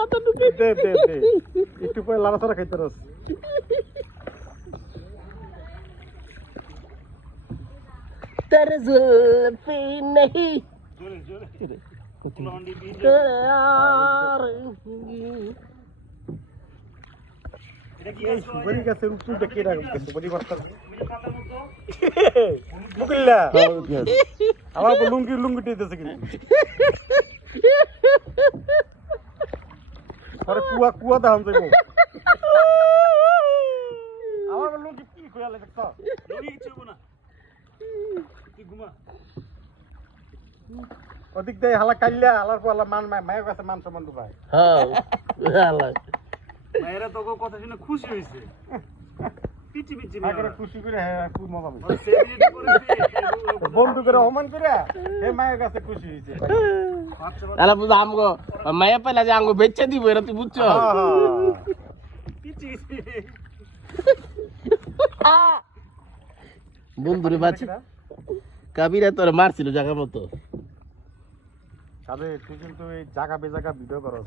মাথা ঢুকে দে দে দে একটু পরে লাড়াচাড়া খাইতে রস তোর জুলফি নেই সুপারি গাছের উপরটা কে রাখবে সুপারি বার্তা মুকিল্লা আমার লুঙ্গি লুঙ্গিটা দিতেছে কিন্তু আরে কুয়া কুয়া দাম যাইবো আমার লুঙ্গি কি কইলা দেখছ লুঙ্গি কিছু না তুই ঘুমা ওদিক দিয়ে হালা কাইলা হালার পর হালা মান মায়ের কাছে মান সম্মান পায় হ্যাঁ হালা মায়েরা তোকে কথা শুনে খুশি হইছে পিটি পিটি মায়ের খুশি করে হ্যাঁ খুব মজা ওই পাইছে সেদিন করেছে বন্ধু করে অমান করে হে মায়ের কাছে খুশি হইছে আলা বুঝা আমগো মায়া পাইলা যে আমগো বেচে দিব এরা তুই বুঝছো পিটি বন্ধুরে বাঁচি কাবিরা তোর মারছিল জায়গা মতো তবে তুই কিন্তু এই জায়গা বেজাগা ভিডিও করো